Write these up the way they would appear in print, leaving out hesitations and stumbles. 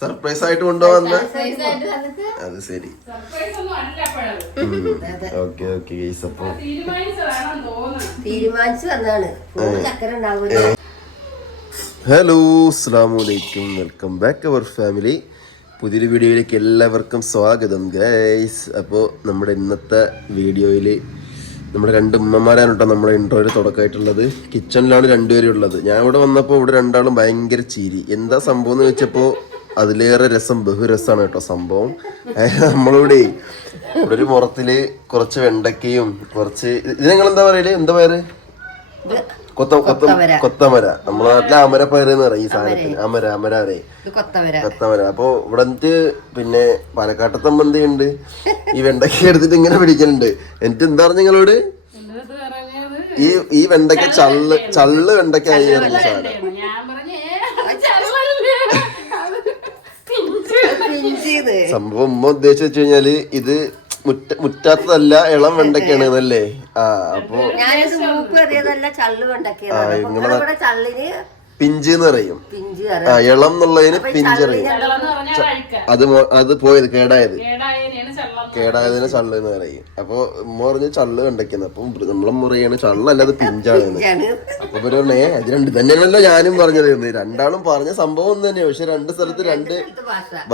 Surprise ആയിട്ട് കൊണ്ടുപോകുന്ന അത് ശരി. ഓക്കെ ഓക്കെ ഗൈസ്, അപ്പൊ ഹലോ അസ്സലാമു അലൈക്കും, വെൽക്കം ബാക്ക് അവർ ഫാമിലി. പുതിയൊരു വീഡിയോയിലേക്ക് എല്ലാവർക്കും സ്വാഗതം ഗൈസ്. അപ്പോൾ നമ്മുടെ ഇന്നത്തെ വീഡിയോയിൽ നമ്മുടെ രണ്ട് ഉമ്മമാരാണ് കേട്ടോ നമ്മുടെ ഇൻട്രോയിൽ തുടക്കമായിട്ടുള്ളത്. കിച്ചണിലാണ് രണ്ടുപേരും ഉള്ളത്. ഞാൻ ഇവിടെ വന്നപ്പോൾ ഇവിടെ രണ്ടാളും ഭയങ്കര ചിരി. എന്താ സംഭവം എന്ന് വെച്ചപ്പോൾ അതിലേറെ രസം, ബഹുരസമാണ് കേട്ടോ സംഭവം. നമ്മളിവിടെ ഇവിടെ ഒരു മുറത്തിൽ കുറച്ച് വെണ്ടക്കയും കുറച്ച് ഇത് നിങ്ങളെന്താ പറയല്, എന്താ പേര്? കൊത്തമര. നമ്മുടെ നാട്ടിലെ അമരപ്പയർ എന്ന് പറയും ഈ സാധനത്തിന്. അമര കൊത്തമര. അപ്പൊ ഇവിടെ പിന്നെ പാലക്കാട്ടെ സംബന്ധി ഉണ്ട്. ഈ വെണ്ടക്ക എടുത്തിട്ട് ഇങ്ങനെ പിടിക്കുന്നുണ്ട്. എന്നിട്ട് എന്താ പറഞ്ഞ നിങ്ങളോട്, ഈ വെണ്ടക്ക ചള്ള് വെണ്ടക്ക ആയി സാധനം. സംഭവം ഉമ്മ ഉദ്ദേശിച്ച് വെച്ച് കഴിഞ്ഞാല് ഇത് മുറ്റാത്തതല്ല, ഇളം വെണ്ടക്കാണ് എന്നല്ലേ? അപ്പൊ പിഞ്ച് എന്ന് പറയും. ഇളം എന്നുള്ളതിന് പിഞ്ച് പറയും. അത് പോയത് കേടായതിന് ചള്ള് എന്ന് പറയും. അപ്പൊ ഉമ്മ പറഞ്ഞ് ചള്ള് വെണ്ടയ്ക്കുന്നത്. അപ്പൊ നമ്മളെ മുറിയാണ് ചള്ളല്ല, അത് പിഞ്ചാണ്. അപ്പൊ പറഞ്ഞേ അത് രണ്ട് തന്നെയാണല്ലോ ഞാനും പറഞ്ഞത്. രണ്ടാളും പറഞ്ഞ സംഭവം ഒന്ന് തന്നെയാണ്, പക്ഷെ രണ്ട് സ്ഥലത്ത് രണ്ട്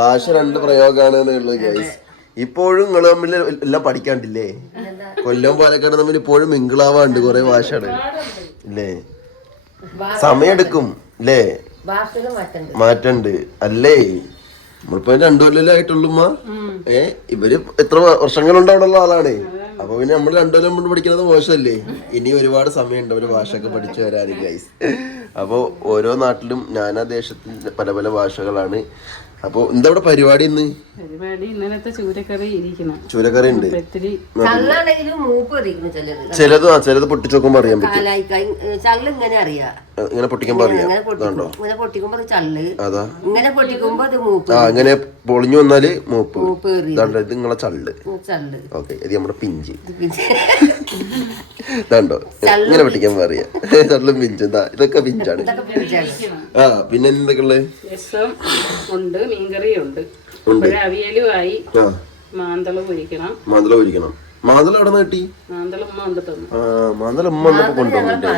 ഭാഷ, രണ്ട് പ്രയോഗമാണ് എന്നുള്ളത് ഗൈസ്. ഇപ്പോഴും നിങ്ങൾ തമ്മിൽ എല്ലാം പഠിക്കാണ്ടില്ലേ? കൊല്ലം പാലക്കാട് തമ്മിൽ ഇപ്പോഴും മിങ്കിളാവാണ്ട് കുറെ ഭാഷയാണ് ഇല്ലേ? സമയെടുക്കും അല്ലേ? മാറ്റണ്ട് അല്ലേ? നമ്മളിപ്പോ 2 കൊല്ലം ആയിട്ടുള്ളുമ്മ. ഇവര് എത്ര വർഷങ്ങളുണ്ടാവുള്ള ആളാണ്. അപ്പൊ പിന്നെ നമ്മൾ 2 കൊല്ലം കൊണ്ട് പഠിക്കുന്നത് മോശമല്ലേ? ഇനി ഒരുപാട് സമയമുണ്ട് ഒരു ഭാഷയൊക്കെ പഠിച്ചു വരാൻ ഗൈസ്. അപ്പൊ ഓരോ നാട്ടിലും നാനാദേശത്തിൽ പല പല ഭാഷകളാണ്. അപ്പൊ എന്താ ഇവിടെ പരിപാടി? ഇന്നലത്തെ ചൂരക്കറി ഉണ്ട്. ചിലത് പൊട്ടിച്ച് നോക്കുമ്പോ അറിയാൻ പറ്റും. ഇങ്ങനെ പൊട്ടിക്കുമ്പോ അറിയാം. അതാ ഇങ്ങനെ പൊളിഞ്ഞു വന്നാല് മൂപ്പ്. ഇത് നിങ്ങളെ ചള്ള്. ഓക്കെ, ഇത് നമ്മുടെ പിഞ്ച്. ഇതാണ്ടോ ഇങ്ങനെ പൊട്ടിക്കാൻ പറയാ. ചള്ളും പിഞ്ചും. ഇതൊക്കെ പിഞ്ചാണ്. പിന്നെ എന്തൊക്കെ ഉള്ളത്? മീൻകറിയുണ്ട്, അവിയലുമായി. മാന്തള പൊരിക്കണം. മാന്തള അവിടെ കിട്ടി? മാന്തള ഉമ്മ ഉണ്ടപ്പോ കൊണ്ടുപോകുന്നുണ്ട്.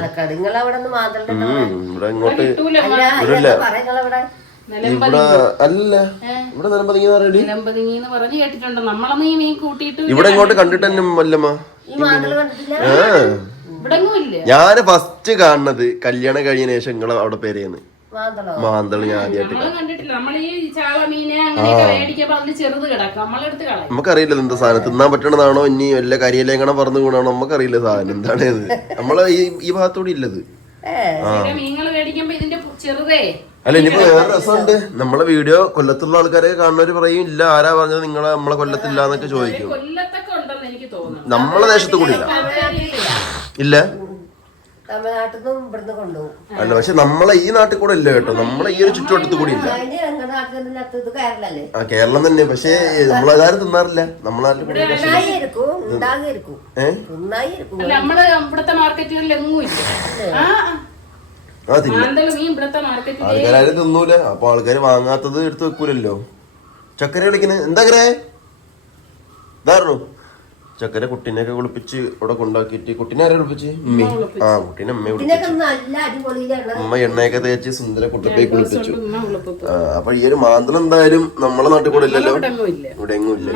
ഇവിടെ ഇങ്ങോട്ട് ഇവിടെ അല്ല, ഇവിടെ നിലമ്പതിങ്ങി ഇവിടെ ഇങ്ങോട്ട് കണ്ടിട്ട് തന്നെ അല്ലമ്മ. ഞാന് ഫസ്റ്റ് കാണുന്നത് കല്യാണം കഴിഞ്ഞ ശേഷം നിങ്ങളെ അവിടെ പേരെയാണ് മാന്തള്. ഞാൻ ആദ്യമായിട്ട് നമുക്കറിയില്ല എന്താ സാധനം, തിന്നാൻ പറ്റണതാണോ ഇനി വല്ല കരിയിലെങ്ങനെ പറഞ്ഞു കൂടാണോ നമുക്കറിയില്ല സാധനം എന്താണ്. നമ്മളെ ഈ ഭാഗത്തൂടെ ഇല്ലത്. അല്ല, ഇനിയിപ്പോ വേറെ രസമുണ്ട്. നമ്മളെ വീഡിയോ കൊല്ലത്തുള്ള ആൾക്കാരെ കാണുന്നവര് പറയും ഇല്ല, ആരാ പറഞ്ഞത് നിങ്ങളെ നമ്മളെ കൊല്ലത്തില്ല എന്നൊക്കെ ചോദിക്കും. നമ്മളെ ദേശത്ത് കൂടി ഇല്ല. അല്ല, പക്ഷെ നമ്മളെ ഈ നാട്ടിൽ കൂടെ ഇല്ല കേട്ടോ. നമ്മളെ ഈ ഒരു ചുറ്റുവട്ടത്ത് കൂടി ഇല്ല. കേരളം തന്നെ, പക്ഷെ നമ്മളെല്ലാരും തിന്നാറില്ല. നമ്മളെ നാട്ടിൽ കൂടെ ആൾക്കാരും തിന്നൂല. അപ്പൊ ആൾക്കാര് വാങ്ങാത്തത് എടുത്ത് വെക്കൂലല്ലോ. ചക്കര വിളിക്കുന്നത് എന്താ ഇതായിരുന്നു. ചക്കര കുട്ടീനെയൊക്കെ കുളിപ്പിച്ച് ഇവിടെ കൊണ്ടാക്കിട്ട്, കുട്ടീനെ ആരെ കുളിപ്പിച്ച്? കുട്ടീനെ അമ്മയെ കുളിപ്പിച്ചു. അമ്മ എണ്ണയൊക്കെ തേച്ച് സുന്ദര കുട്ടപ്പേ കുളിപ്പിച്ചു. അപ്പൊ ഈ ഒരു മാന്തളം എന്തായാലും നമ്മളെ നാട്ടിൽ കൂടെ ഇല്ലല്ലോ, ഇവിടെ എങ്ങും ഇല്ല.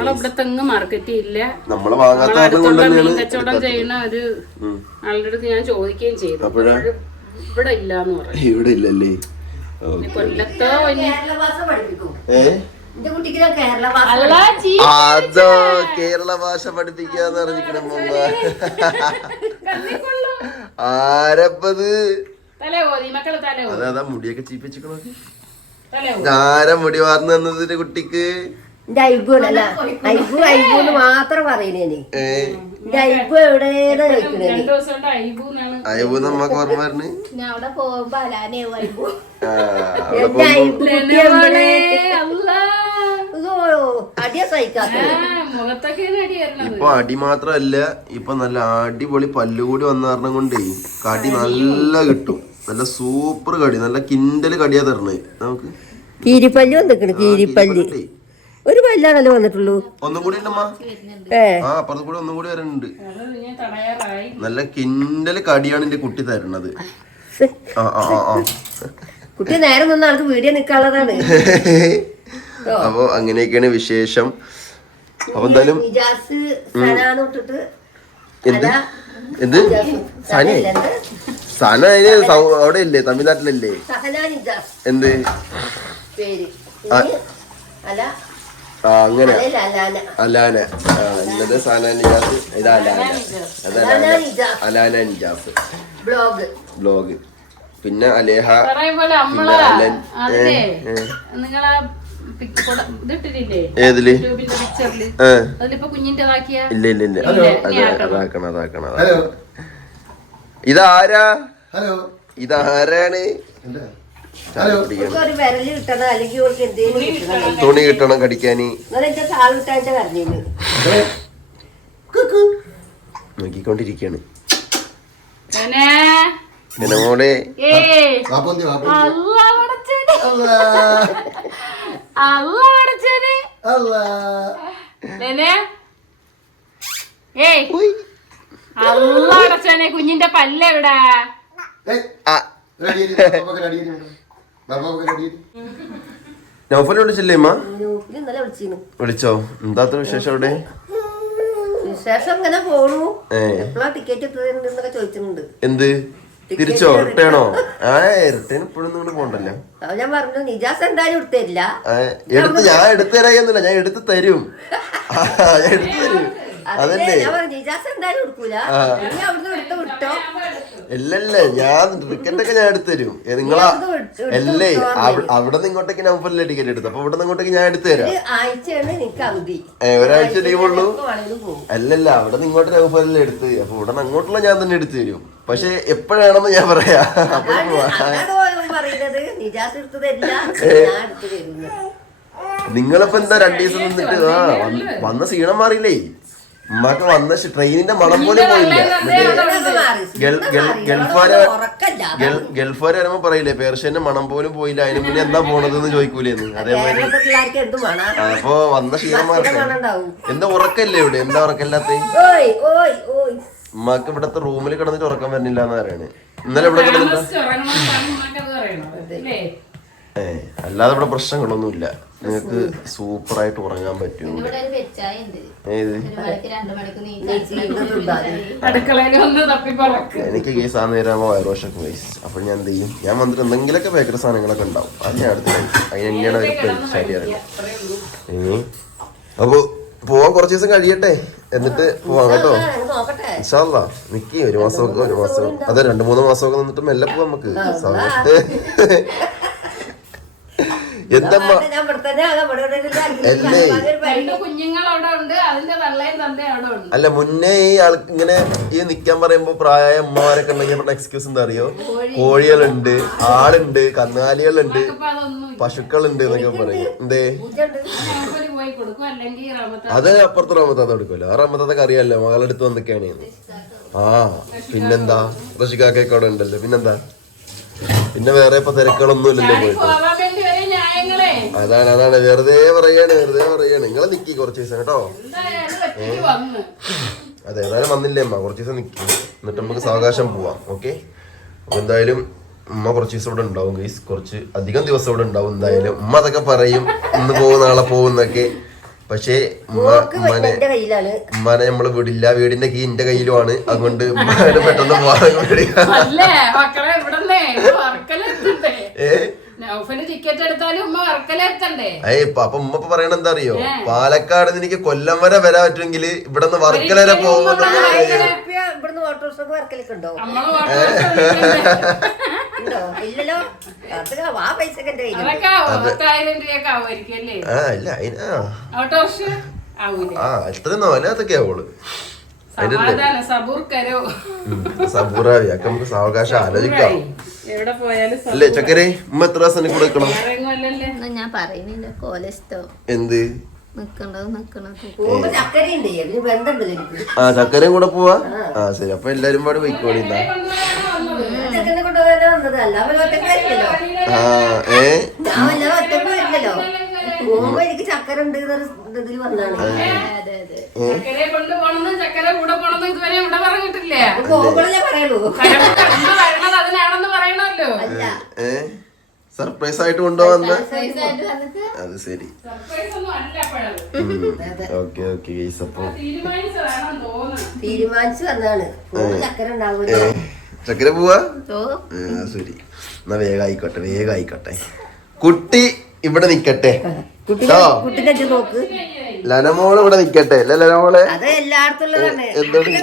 നമ്മളെ വാങ്ങാത്ത കാരണം കൊണ്ട് തന്നെയാണ്. അപ്പോഴാ ഇവിടെ ഇല്ലല്ലേ? അതോ കേരള ഭാഷ പഠിപ്പിക്കാന്ന് പറഞ്ഞിരിക്കണം. ആരപ്പത്? അതാ മുടിയൊക്കെ ചീപ്പിച്ചിക്കണോ? ആരാ മുടി വാർന്നു തന്നതിന്റെ കുട്ടിക്ക്? മാത്രം പറയണേ. അയബൂന്ന് അമ്മക്ക് ഓർമ്മ വരണേ. ഇപ്പൊ അടി മാത്രല്ല, ഇപ്പൊ നല്ല അടിപൊളി പല്ലുകൂടി വന്ന കാരണം കൊണ്ടേ കടി നല്ല കിട്ടും. നല്ല സൂപ്പർ കടി, നല്ല കിൻഡല് കടിയാ തരണേ നമുക്ക്. കീരിപ്പല്ല് വന്നിക്കണ് കീരിപ്പല്ല് ഒരു പല്ലാണല്ലോ വന്നിട്ടുള്ളൂ. ഒന്നും കൂടി ഉണ്ടമ്മ. അപ്പുറത്ത് കൂടി ഒന്നും കൂടി വരുന്നുണ്ട്. നല്ല കിണ്ടല് കടിയാണ് എന്റെ കുട്ടി തരണത്. കുട്ടി നേരെ നിന്ന് ആൾക്ക് വീഡിയോ നിക്കാനുള്ളതാണ്. അപ്പൊ അങ്ങനെയൊക്കെയാണ് വിശേഷം. അപ്പൊ എന്തായാലും എന്ത് സന അവിടെ ഇല്ലേ, തമിഴ്നാട്ടിലല്ലേ? എന്ത് അങ്ങനെ അലാന എന്നത് സന നിജാസ്, ഇത് അലാന, അലാന നിജാസ് ബ്ലോഗ്. പിന്നെ അലേഹ, പിന്നെ അലൻ. ഏതില്? ഇല്ല ഇല്ല ഇല്ല, അതാക്കണം അതാക്കണം. ഇതാരാ? ഇതാരാണ്? തുണി കിട്ടണം കടിക്കാന്. നോക്കിക്കൊണ്ടിരിക്കാണ് മോളെ. കുഞ്ഞിന്റെ പല്ലെവിടാ? നൗഫൽ വിളിച്ചില്ലേ അമ്മ? വിളിച്ചോ? എന്താ വിശേഷം അവിടെ? വിശേഷം ഇങ്ങനെ പോണു. ടിക്കറ്റ് ചോദിച്ചിട്ടുണ്ട്. എന്ത് തിരിച്ചോ? റിട്ടേണോ? റിട്ടേൺ ഇപ്പോഴൊന്നും ഇങ്ങോട്ട് പോണ്ടല്ലോ. ഞാൻ പറഞ്ഞു നിജാസ് എന്തായാലും എടുത്തരില്ല. ഞാൻ എടുത്തു തരായൊന്നുമില്ല, ഞാൻ എടുത്ത് തരും. എടുത്തു തരും. അതല്ലേ ഇല്ലല്ല, ഞാൻ ടിക്കറ്റ് ഒക്കെ ഞാൻ എടുത്തു തരും. നിങ്ങളാ അല്ലേ അവിടെ നിന്ന് ഇങ്ങോട്ടേക്ക് നൗഫലല്ലേ ടിക്കറ്റ് എടുത്തു, അപ്പൊ ഇവിടെ നിന്ന് ഇങ്ങോട്ടേക്ക് ഞാൻ എടുത്തു തരാം. ഒരാഴ്ച ലീവുള്ളൂ. അല്ലല്ല, അവിടെ നിന്ന് ഇങ്ങോട്ട് നൗഫലല്ലേ എടുത്ത്, അപ്പൊ ഇവിടെ നിന്ന് അങ്ങോട്ടുള്ള ഞാൻ തന്നെ എടുത്തു തരും. പക്ഷെ എപ്പോഴാണെന്ന് ഞാൻ പറയാ. നിങ്ങളിപ്പോ എന്താ 2 ദിവസം നിന്നിട്ട് വന്ന ക്ഷീണം മാറിയില്ലേ? ഉമ്മാക്ക് വന്ന ട്രെയിനിന്റെ മണം പോലും പോയില്ല. ഗൾഫാര് വരുമ്പോ പറയില്ലേ പേർഷ്യന്റെ മണം പോലും പോയില്ല, അതിന് മുന്നേ എന്താ പോണതെന്ന് ചോദിക്കൂലേന്ന്. അതേമാതിരി അപ്പൊ വന്ന ക്ഷീണം മാറട്ടെ. എന്താ ഉറക്കല്ലേ ഇവിടെ? എന്താ ഉറക്കല്ലാത്ത? ഉമ്മാക്ക് ഇവിടത്തെ റൂമിൽ കിടന്നിട്ട് ഉറക്കം വരുന്നില്ല എന്ന് പറയാണ്. ഇന്നലെ ഇവിടെ കിടന്നിട്ട് അല്ലാതെ ഇവിടെ പ്രശ്നങ്ങളൊന്നുമില്ല. നിങ്ങൾക്ക് സൂപ്പറായിട്ട് ഉറങ്ങാൻ പറ്റും. എനിക്ക് കേസ് ആ നേരം വയറോഷൊക്കെ വയസ്സ്. അപ്പൊ ഞാൻ എന്ത് ചെയ്യും? ഞാൻ വന്നിട്ട് എന്തെങ്കിലുമൊക്കെ ബേക്കറി സാധനങ്ങളൊക്കെ ഉണ്ടാവും, അത് ഞാൻ അടുത്ത് അതിന് തന്നെയാണ് അവർക്ക് ശരിയാണ്. അപ്പൊ പോവാൻ കുറച്ച് ദിവസം കഴിയട്ടെ, എന്നിട്ട് പോവാം കേട്ടോ. ഇൻഷാ അല്ലാ നിക്ക് 1 മാസമൊക്കെ, 1 മാസം അതെ 2-3 മാസമൊക്കെ നിന്നിട്ട് മെല്ലെ പോവാം നമുക്ക്. എന്തമ്മ അല്ല മുന്നേ ഈ ആൾ ഇങ്ങനെ ഈ നിക്കാൻ പറയുമ്പോ പ്രായമായ അമ്മമാരൊക്കെ ഉണ്ടെങ്കിൽ പറഞ്ഞ എക്സ്ക്യൂസ് എന്താ അറിയോ? കോഴികളുണ്ട്, ആളുണ്ട്, കന്നുകാലികളുണ്ട്, പശുക്കളുണ്ട് എന്നൊക്കെ പറയും. എന്തേ അത് അപ്പുറത്തെ റഹ്മത്താത്ത എടുക്കുമല്ലോ. ആ റഹ്മത്താത്തൊക്കെ അറിയാലോ മകളെടുത്ത് വന്നിക്കാണ്. പിന്നെന്താ റഷിക്കാക്കൊക്കെ അവിടെ ഉണ്ടല്ലോ. പിന്നെന്താ, പിന്നെ വേറെ ഇപ്പൊ തിരക്കുകളൊന്നും ഇല്ലല്ലോ പോയിട്ട്. അതാണ് വെറുതെ പറയാണ്. നിങ്ങളെ നിക്കി കുറച്ച് ദിവസം കേട്ടോ. അതെ ഏതായാലും വന്നില്ലേ അമ്മ, കുറച്ച് ദിവസം നിക്കി, എന്നിട്ട് നമുക്ക് സാവകാശം പോവാം. ഓക്കെ, അപ്പൊ എന്തായാലും ഉമ്മ കുറച്ച് ദിവസം ഇവിടെ ഉണ്ടാവും ഗൈസ്, കുറച്ച് അധികം ദിവസം ഇവിടെ ഉണ്ടാവും എന്തായാലും. ഉമ്മ അതൊക്കെ പറയും ഇന്ന് പോകും നാളെ പോകുന്നൊക്കെ. പക്ഷേ ഉമ്മാനെ നമ്മള് വിടില്ല. വീടിന്റെ കീ എന്റെ കയ്യിലുമാണ്, അതുകൊണ്ട് ഉമ്മാനെ പെട്ടെന്ന് പോകാൻ അപ്പൊ ഉമ്മ പറയണ എന്താ അറിയോ? പാലക്കാട് എനിക്ക് കൊല്ലം വരെ വരാൻ പറ്റുമെങ്കിൽ ഇവിടെ നിന്ന് വർക്കല വരെ പോകുന്നത്. എത്രന്നോ അതിനകത്തൊക്കെ ആവുള്ളു. സബൂറാവിയാക്ക നമുക്ക് സാവകാശം ആലോചിക്കാം അല്ലേ ചക്കരെ? ഉമ്മ എത്ര ദിവസം കൂടെ നിക്കണം? ഞാൻ പറയുന്നില്ല കോലസ്റ്റോ എന്ത് ചക്കരയും കൂടെ പോവാ. ശരി, അപ്പൊ എല്ലാരും പാട് പോയിക്കോളി. പോകുമ്പോ എനിക്ക് ചക്കര ഉണ്ട് ഇതിൽ വന്നാണ്. അതെ അതെ ചക്കരെ കൊണ്ടുപോകണമെന്നും ചക്കര കൂടെ പോകണമെന്നും ഇതുവരെ ഇവിടെ പറഞ്ഞിട്ടില്ലേ? പോകുമ്പോഴേ പറയുള്ളൂ. കടന്നു വരണത് അതിനാണെന്ന് പറയണല്ലോ. സർപ്രൈസ് ആയിട്ട് കൊണ്ടുപോകുന്ന പൈസ ആയിട്ട് വന്നിട്ട് അത് ശരി. സർപ്രൈസ് ഒന്നും അല്ല അപ്പോഴത്. Okay okay guys. അപ്പൊ തീരുമാനിച്ചതാണെന്ന് തോന്നുന്നു. തീരുമാനിച്ചു വന്നതാണ്. പോകുമ്പോ ചക്കര ഉണ്ടാവില്ല. ചക്കര പോവാ ഓ ശരി. എന്നാ വേഗം ആയിക്കോട്ടെ. കുട്ടി ഇവിടെ നിക്കട്ടെ കുട്ടിനെ നോക്ക്. ലനമോള് ഇവിടെ നിക്കട്ടെ അല്ലേ ലനമോളെ? അത് എല്ലായിടത്തും ഉള്ളതാണ്.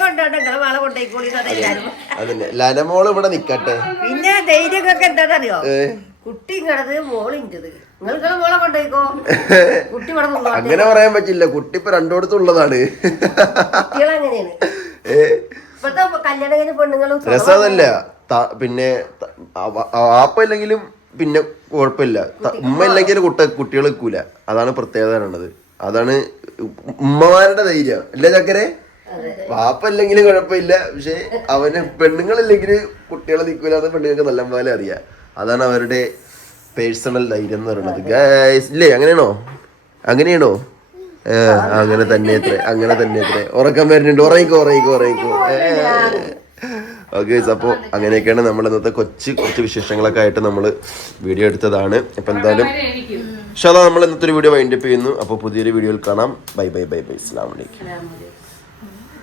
കൊണ്ടോട്ടെ നിങ്ങളെ വാള കൊണ്ടേക്കോളി എല്ലാരും. അതന്നെ ലനമോള് ഇവിടെ നിക്കട്ടെ. പിന്നെ ധൈര്യമൊക്കെ എന്താണെന്നറിയോ? കുട്ടി ഇങ്ങടത് മോളിൻ്റെത്. നിങ്ങളെ മോളെ കൊണ്ടേക്കോ. കുട്ടി ഇവിടെ നിന്നോ. അങ്ങനെ പറയാൻ പറ്റില്ല. കുട്ടി ഇപ്പൊ രണ്ടോടത്തുള്ളതാണ്. കുട്ടികളങ്ങനെയാണ് ഇപ്പഴത്തെ കല്യാണം കഴിഞ്ഞ പെണ്ണുങ്ങളും. രസമല്ല പിന്നെ ആപ്പല്ലെങ്കിലും പിന്നെ കുഴപ്പമില്ല. ഉമ്മ ഇല്ലെങ്കിലും കുട്ടികൾ നിൽക്കൂല. അതാണ് പ്രത്യേകത പറയണത്. അതാണ് ഉമ്മമാരുടെ ധൈര്യം അല്ലേ ചക്കരെ? വാപ്പല്ലെങ്കിലും കുഴപ്പമില്ല. പക്ഷെ അവന് പെണ്ണുങ്ങളില്ലെങ്കിൽ കുട്ടികളെ നിൽക്കൂല. അത് പെണ്ണുങ്ങൾക്ക് നല്ല പോലെ അറിയാം. അതാണ് അവരുടെ പേഴ്സണൽ ധൈര്യം എന്ന് പറയുന്നത്. ഗൈസ് ഇല്ലേ? അങ്ങനെയാണോ? അങ്ങനെ തന്നെ അത്രേ. ഉറക്കം വരുന്നുണ്ട്. ഉറങ്ങിക്കോ. ഓക്കെ. അപ്പോൾ അങ്ങനെയൊക്കെയാണ് നമ്മൾ ഇന്നത്തെ കുറച്ച് വിശേഷങ്ങളൊക്കെ ആയിട്ട് നമ്മൾ വീഡിയോ എടുത്തതാണ്. അപ്പം എന്തായാലും നമ്മൾ ഇന്നത്തെ ഒരു വീഡിയോ വൈൻഡപ്പ് ചെയ്യുന്നു. അപ്പോൾ പുതിയൊരു വീഡിയോയിൽ കാണാം. ബൈ. അസ്സലാമു അലൈക്കും.